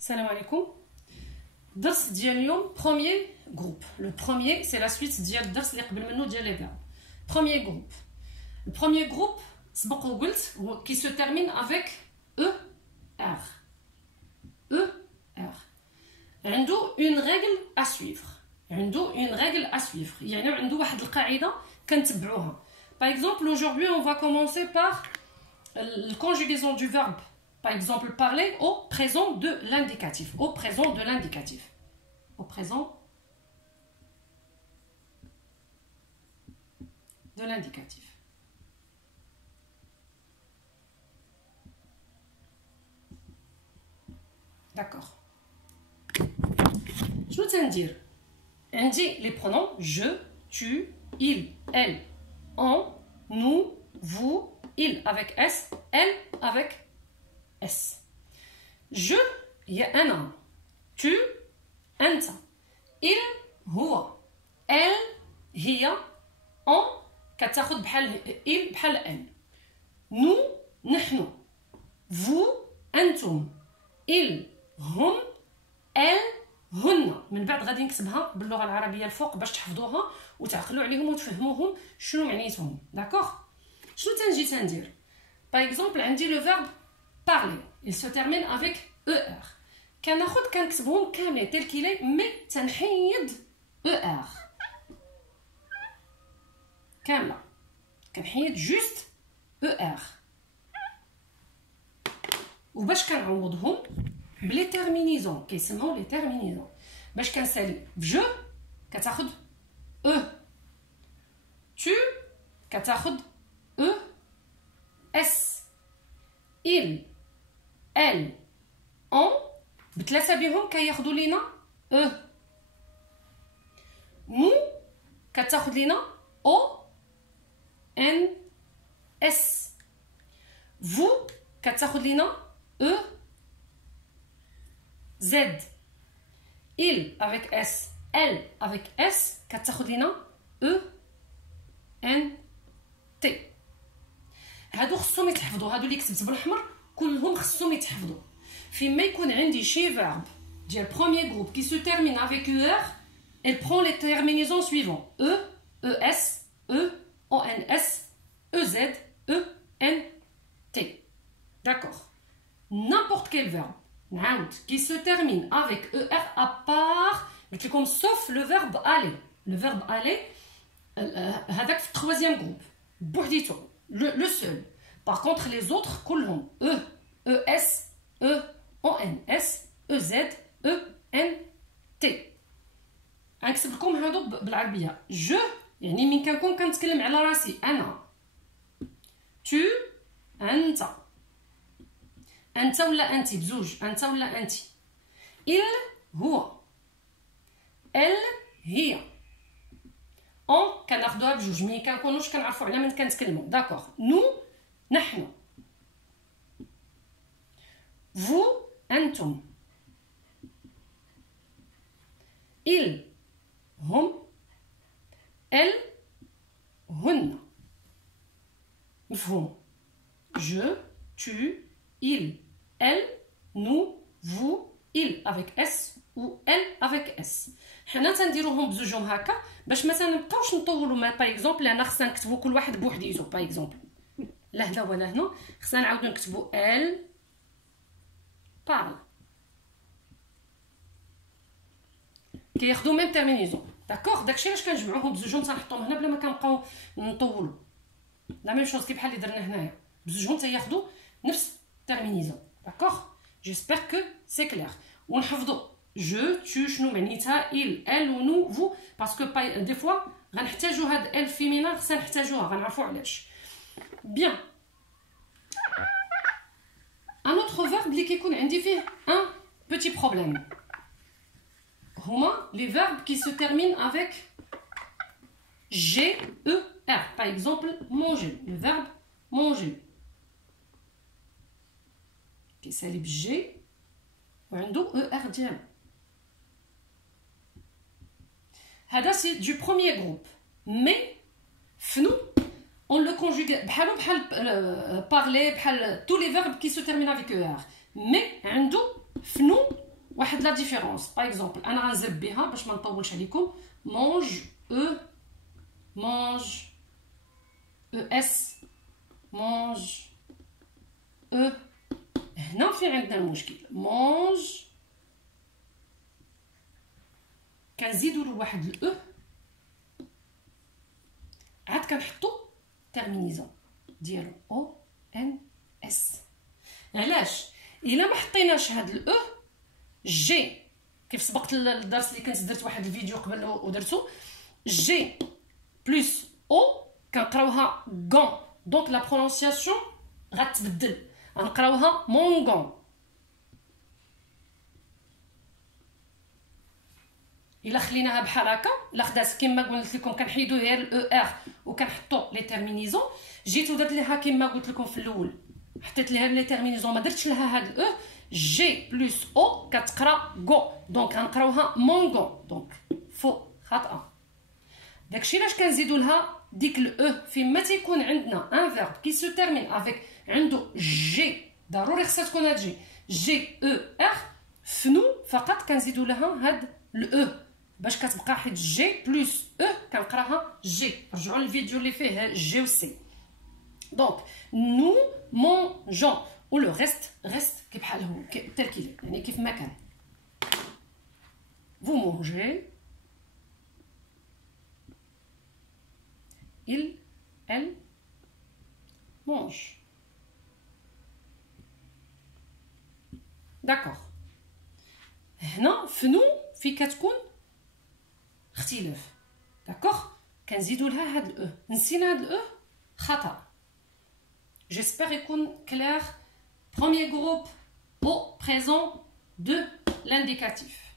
Salam alaikum. Dars ديال اليوم premier groupe. Le premier c'est la suite ديال الدرس اللي قبل منه ديال les verbes. Premier groupe. Le premier groupe سبق وقلت qui se termine avec ER. ER. عنده une règle à suivre. عنده une règle à suivre. يعني عنده واحد القاعدة كنتبعوها. Par exemple, aujourd'hui on va commencer par la conjugaison du verbe. Par exemple, parler au présent de l'indicatif. Au présent de l'indicatif. Au présent de l'indicatif. D'accord. Je vais te dire. On dit les pronoms je, tu, il, elle, on, nous, vous, il avec S, elle avec S. Je, il y a un homme. Tu, أنت. Il, هو. Elle, هي. On, كتاخد بحال il بحال elle. Nous, نحن. Vous, أنتم. Il, هم. Elle, هن. من بعد غادي نكتبها باللغة العربية الفوق باش تحفظوها وتعقلوا عليهم وتفهموهم شنو معنيتهم. داكوغ؟ شنو تنجي تندير؟ Par exemple, عندي le verbe parler. Il se termine avec ER. كناخد كنكتبهم كاملين tel qu'il est mais تنحيد ER. كاملة. كنحيد juste ER. وباش كنعوضهم بلي تيرمينيزون كيسموا لي تيرمينيزون. باش كنسالي جو كتاخد E. Tu كتاخد E. S. Il. Elle. On. بثلاثة بهم كياخدوا لينا E. Nous كتاخد لينا O. N. S. Vous كتاخد لينا E. Z. Il avec S. Elle avec S كتاخد لينا E. N. T. هادو خصهم يتحفظوا. هادو اللي كتبت بالاحمر كلهم خصهم يتحفظوا. فيما يكون عندي شي verbe ديال premier groupe qui se termine avec ER, elle prend les terminaisons suivantes E, ES, E, ONS, EZ, E, N, T. D'accord. N'importe quel verbe qui se termine avec ER à part, comme sauf le verbe aller. Le verbe aller, هذاك في troisième groupe. بوحديتو. Le seul. Par contre, les autres, كلهم E, ES, E, ONS, EZ, E, N, T. غنكتب لكم هادو بالعربية. Je يعني من كنكون كنتكلم على راسي أنا. Tu أنت. أنت ولا أنتي بزوج. أنت ولا أنتي. Il هو. Elle هي. On كناخدوها بجوج ملي كنكونوش كنعرفوا على من كنتكلموا. داكوغ. Nous نحن. Vous أنتم. ils هم. elles هن. مفهوم. Je, tu, il, elle, nous, vous, il avec S ou elle avec S. حنا تنديروهم بزوجهم هكا باش ما تنبقاوش نطولوا. ما باغ اكزومبل انا خصنا نكتبوا كل واحد بوحديتو. باغ اكزومبل لا هنا ولا هنا خصنا نعاودو نكتبوا elle parle. كياخدو ميم تيرمينيزون. داكوغ. داكشي علاش كنجمعوهم بزوجهم تنحطوهم هنا بلا ما كنبقاو نطولوا. لا ميم شوز كي بحال اللي درنا هنايا بزوجهم تياخدو نفس تيرمينيزون. داكوغ. جيسبر كو سي كلير. ونحفظوا je tu شنو معنيتها il elle ou nous vous باسكو دي فوا غنحتاجوا هاد ال فيمينا خصنا نحتاجوها غنعرفوا علاش. بيان. un autre verbe اللي كيكون عندي فيه un petit problème هما les verbes qui se terminent avec G-E-R. Par exemple, manger. Le verbe manger. Qui s'allie G. وعنده ER ديالو. هذا c'est du premier groupe. Mais فنو on le conjugue بحالو بحال parler بحال tous les verbes qui se terminent avec ER. Mais عنده فنو واحد لا ديفيرونس. باغ اكزومبل انا غنزرب بها باش ما نطولش عليكم. مونج او مونج او اس مونج او. هنا في عندنا المشكل. مونج كنزيدو له واحد الاو عاد كنحطو تيرمينيزون ديالو او ان اس. علاش؟ الا ما حطيناش هاد الاو جي كيف سبقت الدرس اللي كنت درت واحد الفيديو قبل ودرتو جي بلس او كنقراوها غون. دونك لا برونونسياسيون غتبدل، غنقراوها مونغون. الا خليناها بحال هكا، الا خدات كما قلت لكم كنحيدو غير الاو ار وكنحطو لي تيرمينيزون. جيت ودرت ليها كما قلت لكم في الاول، حطيت ليها لي تيرمينيزون ما درتش لها هاد الاو. جي بلس او كتقرا غو، دونك غنقراوها مونغون. دونك فو خطأ. داكشي علاش كنزيدو لها ديك الاو فيما تيكون عندنا ان فيرب كي سو تيرمين افيك عنده جي، ضروري خصها تكون هاد جي او ار. فنو فقط كنزيدو لها هاد الاو باش كتبقى، حيت جي بلس او كنقراها جي. رجعوا للفيديو اللي فيه جي و سي. دونك نو مونجون و لو ريست كي بحال هو تال كيل، يعني كيف ما كان. vous mangez, il elle mange. داكوغ. هنا فنو في كتكون اختلاف. داكوغ. كنزيدو لها هاد الاو. نسينا هاد الاو خطأ. J'espère يكون clair. Premier groupe au présent de l'indicatif.